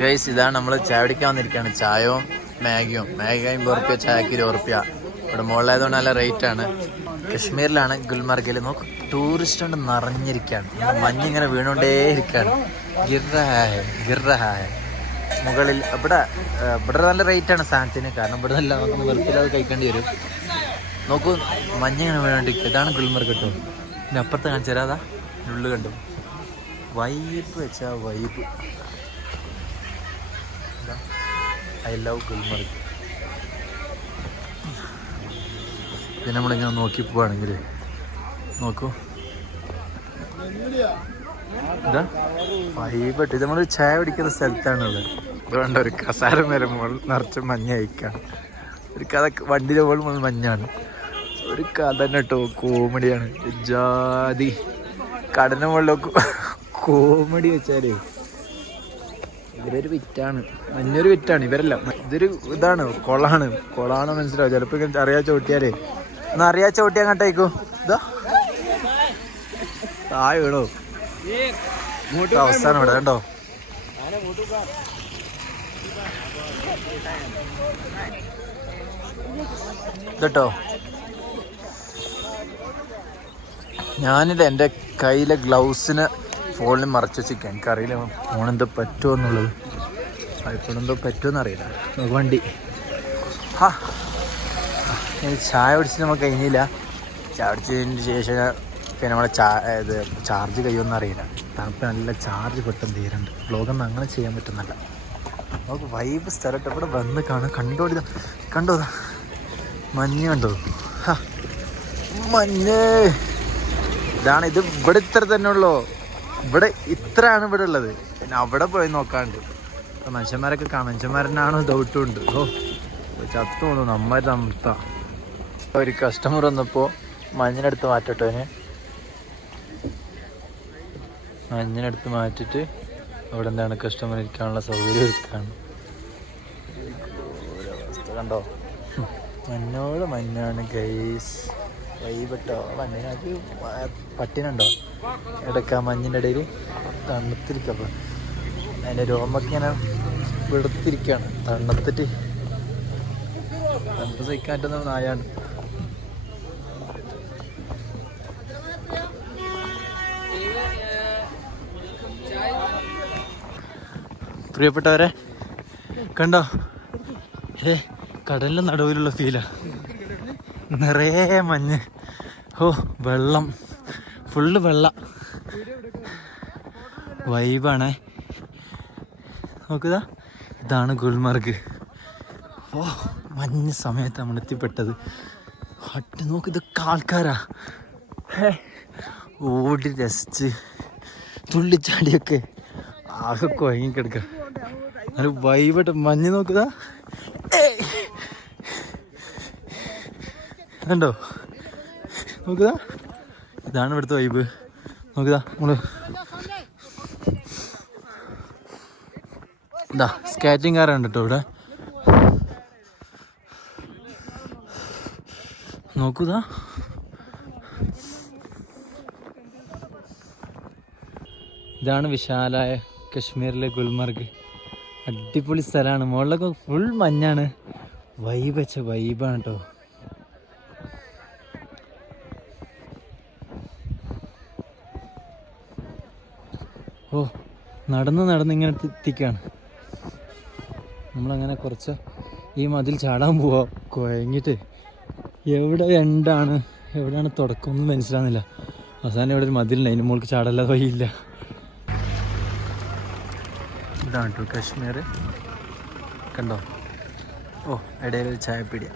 Guys ഇതാണ് നമ്മൾ ചായ കുടിക്കാൻ വന്നിരിക്കുകയാണ് ചായവും മാഗിയും. മാഗി അമ്പത് റുപ്യ ചായക്ക് ഇരുപത് റുപ്യ ഇവിടെ മുകളിലായതുകൊണ്ട് നല്ല റേറ്റ് ആണ്. കശ്മീരിലാണ് ഗുൽമർഗിൽ നോക്ക് ടൂറിസ്റ്റ് കൊണ്ട് നിറഞ്ഞിരിക്കുകയാണ് മഞ്ഞിങ്ങനെ വീണുകൊണ്ടേ ഇരിക്കുകയാണ് ഗിർഹായ ഗിർഹായ മുകളിൽ ഇവിടെ ഇവിടെ നല്ല റേറ്റ് ആണ് സാധനത്തിന്. കാരണം ഇവിടെ നല്ല നമുക്ക് വെറുപ്പില്ലാതെ കഴിക്കേണ്ടി വരും. നോക്കൂ മഞ്ഞ് ഇങ്ങനെ വീണോണ്ടിരിക്കുക ഇതാണ് ഗുൽമർഗ് കിട്ടും. പിന്നെ അപ്പുറത്ത് കാണിച്ചു തരാതാ ഉള്ളു കണ്ടു. വൈബ് വെച്ചാ വൈബ്. I love Gulmarg. പിന്നെ നമ്മളിങ്ങനെ നോക്കി പോവാണെങ്കിൽ നോക്കൂ. ഇതാ വൈബട്ട് ഇത് നമ്മൾ ചായ പിടിക്കുന്ന സ്ഥലത്താണുള്ളത്. അതുകൊണ്ട് ഒരു കസാര മേലെ മുകളിൽ നിറച്ച് മഞ്ഞ അയക്കാം ഒരു കഥ വണ്ടിയുടെ മുകളിൽ മഞ്ഞാണ്. ഒരു കഥ തന്നെ കേട്ടോ കോമഡിയാണ്. ജാതി. കടന മുകളിലൊക്കെ കോമഡി വെച്ചാലേ ഇവരൊരു വിറ്റാണ്. മഞ്ഞൊരു വിറ്റാണ് ഇവരല്ല. ഇതൊരു ഇതാണ് കൊളാണ്. കൊളാണ് മനസ്സിലാവും. ചിലപ്പോ ഇങ്ങനെ അറിയാ ചവിട്ടിയാലേ. ഒന്ന് അറിയാ ചവിട്ടിയാ അങ്ങോട്ടേക്കോ ഇതാ. താഴെ വീണോ. അവസാനം ഇവിടെ കണ്ടോ? കേട്ടോ ഞാനിത് എന്റെ കയ്യിലെ ഗ്ലൗസിന് ഫോണിൽ മറച്ചു വെച്ചിരിക്കാം. എനിക്കറിയില്ല ഫോൺ എന്തോ പറ്റുമോ എന്നുള്ളത്. ഐഫോൺ എന്തോ പറ്റുമോ അറിയില്ല വണ്ടി. ഹാ. ചായ പിടിച്ച് നമുക്ക് കഴിഞ്ഞില്ല. ചായ പിടിച്ചതിന് ശേഷം പിന്നെ നമ്മളെ ചാ ഇത് ചാർജ് കഴിയുമെന്ന് അറിയില്ല. തണുപ്പ് നല്ല ചാർജ് പെട്ടെന്ന് തീരുന്നുണ്ട്. ബ്ലോഗൊന്നും അങ്ങനെ ചെയ്യാൻ പറ്റുന്നില്ല നമുക്ക് വൈബ് സ്ഥലത്ത് ഇവിടെ വന്ന് കാണാം. കണ്ടോടി ദാ. കണ്ടോ. മഞ്ഞ് കണ്ടോ? മഞ്ഞ്. ഇതാണ് ഇത്. ഇവിടെ ഇത്ര തന്നെ ഉള്ളൂ. ഇവിടെ ഇത്രയാണ് ഇവിടെ ഉള്ളത്. പിന്നെ അവിടെ പോയി നോക്കാണ്ട്. മനുഷ്യന്മാരൊക്കെ മനുഷ്യന്മാരനാണോ ഡൗട്ടും ഉണ്ട്. ഓ ചത്തു തോന്നുന്നു നമ്മ തണുത്ത. ഒരു കസ്റ്റമർ വന്നപ്പോ മഞ്ഞിനെടുത്ത് മാറ്റട്ടോന് മഞ്ഞിനെടുത്ത് മാറ്റിട്ട് അവിടെ എന്താണ് കസ്റ്റമർ ഇരിക്കാനുള്ള സൗകര്യം ഒരുക്കാണ്. കണ്ടോ? മഞ്ഞോട് മഞ്ഞാണ് ഗൈസ് വൈബട്ടോ മഞ്ഞിനകത്ത് പട്ടിനുണ്ടോ? ഇടയ്ക്ക് ആ മഞ്ഞിന്റെ ഇടയിൽ തണുത്തിരിക്കപ്പോ. അതിന്റെ രോമൊക്കെ ഇങ്ങനെ വെളുത്തിരിക്കുകയാണ് തണുത്തിട്ട് തണുപ്പ് സഹിക്കാൻ പറ്റുന്ന നായാണ് പ്രിയപ്പെട്ടവരെ കണ്ടോ? ഏ കടലിന്റെ നടുവിലുള്ള ഫീലാ നിറയെ മഞ്ഞ്. ഓ വെള്ളം. ഫുള്ള് വെള്ളം. വൈബാണേ നോക്കുക ഇതാണ് ഗുൽമർഗ്. ഓ മഞ്ഞ സമയത്ത് നമ്മൾ എത്തിപ്പെട്ടത്. ഹട്ട് നോക്ക് ഇതൊക്കെ ആൾക്കാരാ ഓടി രസിച്ച് തുള്ളിച്ചാടിയൊക്കെ ആകെ കുഴങ്ങിക്കിടക്ക നല്ല വൈബട്ട് മഞ്ഞ് നോക്കുക ഏയ്. കണ്ടോ? നോക്കുതാ. ഇതാണ് ഇവിടുത്തെ വൈബ് നോക്കുക നമ്മൾ ഇതാ സ്കാറ്റിംഗ് കാറാണ് കേട്ടോ ഇവിടെ. നോക്കുതാ. ഇതാണ് വിശാലായ കശ്മീരിലെ ഗുൽമർഗ്. അടിപൊളി സ്ഥലമാണ്. മുകളിലൊക്കെ ഫുൾ മഞ്ഞാണ്. വൈബ് വെച്ച വൈബാണ് കേട്ടോ ഓ നടന്ന് നടന്ന് ഇങ്ങനെ എത്തിക്കുകയാണ് നമ്മളങ്ങനെ കുറച്ച് ഈ മതിൽ ചാടാൻ പോവാ. കുഴങ്ങിട്ട് എവിടെ എണ്ടാണ് എവിടെയാണ് തുടക്കം ഒന്നും മനസ്സിലാകുന്നില്ല അവസാനം ഇവിടെ ഒരു മതിലുണ്ട്. അതിന് മുകളിൽ ചാടല്ലാതെ വഴിയില്ല. ഇതാണ് കേട്ടോ കാശ്മീർ കണ്ടോ? ഓ ഇടയിൽ ഒരു ചായപ്പീടിയ.